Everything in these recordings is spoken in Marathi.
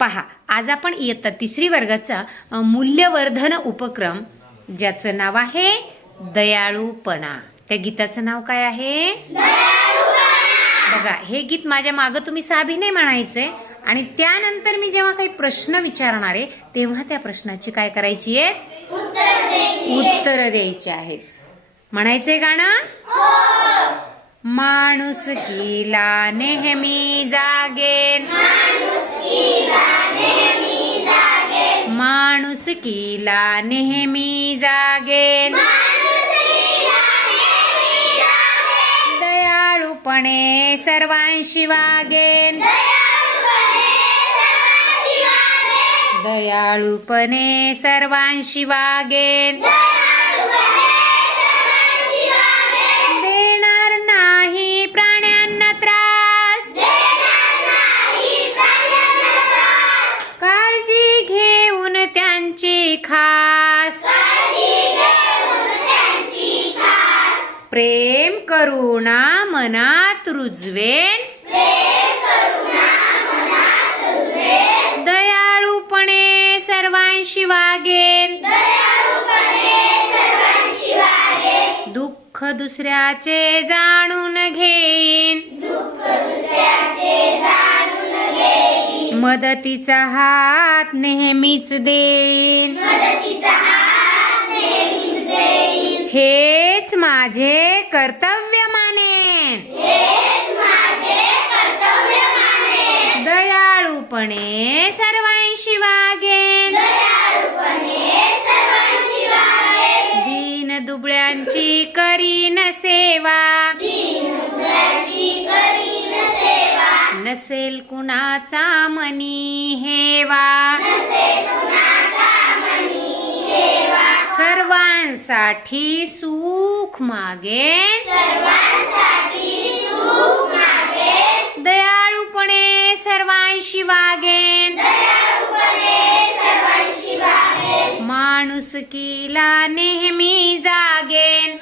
पहा, आज आपण इयत्ता 3री वर्गाचा मूल्यवर्धन उपक्रम ज्याचं नाव आहे दयाळूपणा. त्या गीताचं नाव काय आहे? बघा, हे गीत माझ्या मागं तुम्ही साभिने म्हणायचंय आणि त्यानंतर मी जेव्हा काही प्रश्न विचारणार आहे तेव्हा त्या प्रश्नाची काय करायची आहे? उत्तर द्यायची आहेत. म्हणायचंय गाणं? माणुसकीला नेहमी जागेन, माणुसकीला नेहमी जागेन, दयाळूपणे सर्वांशी वागेन, दयाळूपणे सर्वांशी वागेन, देणार नाही प्राण्यांना त्रास, काळजी घेऊन त्यांची खास, प्रेम करुणा मनात रुजवेन, दयाळूपणे सर्वांशी वागेन, दुःख दुसऱ्याचे जाणून घेईन, मदतीचा हात नेहमीच देईन, हेच माझे कर्तव्य मानेन, दयाळूपणे सर्वांशी वागेन, दीन दुबळ्यांची करीन सेवा, नसेल कुणाचा मनी हेवा, सर्वांसाठी सुख मागेन, दयाळूपणे सर्वांशी वागेन, माणुसकीला नेहमी जागेन,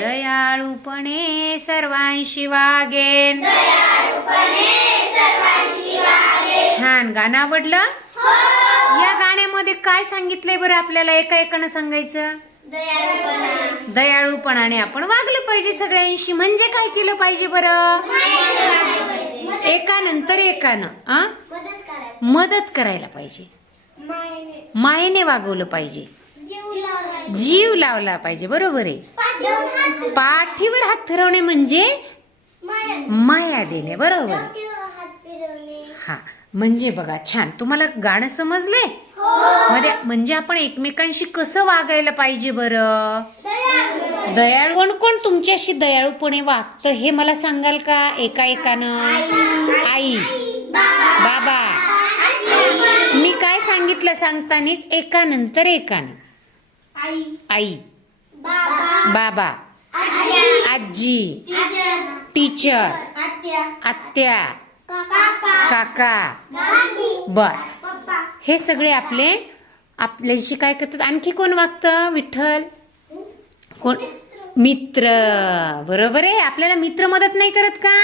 दयाळूपणे सर्वांशी वागेन. छान गाणं आवडलं? या गाण्यामध्ये काय सांगितलंय बरं आपल्याला? एकानं सांगायचं. दयाळूपणाने आपण वागलं पाहिजे सगळ्यांशी. म्हणजे काय केलं पाहिजे बरं? एकानंतर एकानं मदत करायला पाहिजे, मायेने वागवलं पाहिजे, जीव लावला पाहिजे. बरोबर आहे. पाठीवर हात फिरवणे म्हणजे माया देणे. बरोबर. हा, म्हणजे बघा, छान. तुम्हाला गाणं समजले? म्हणजे आपण एकमेकांशी कसं वागायला पाहिजे बरं? दयाळू. कोण कोण तुमच्याशी दयाळूपणे वागतं हे मला सांगाल का? एकानं. आई, बाबा. मी काय सांगितलं सांगतानीच? एकानंतर एकानं. आई, बाबा, आजी, टीचर, आत्या, काका. बर, हे सगळे आपल्याशी काय करतात? आणखी कोण वागतं? विठ्ठल. कोण? मित्र. बरोबर आहे. आपल्याला मित्र मदत नाही करत का?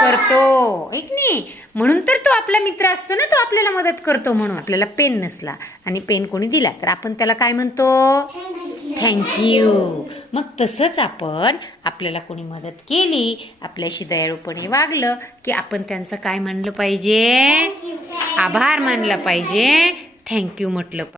करतो, ऐक नाही. म्हणून तर तो आपला मित्र असतो ना, तो आपल्याला मदत करतो. म्हणून आपल्याला पेन नसला आणि पेन कोणी दिला तर आपण त्याला काय म्हणतो? थँक्यू. मग तसंच आपल्याला कोणी मदत केली, आपल्याशी दयाळूपणे वागलं की आपण त्यांचं काय म्हणलं पाहिजे? आभार मानला पाहिजे, थँक्यू म्हटलं पाहिजे.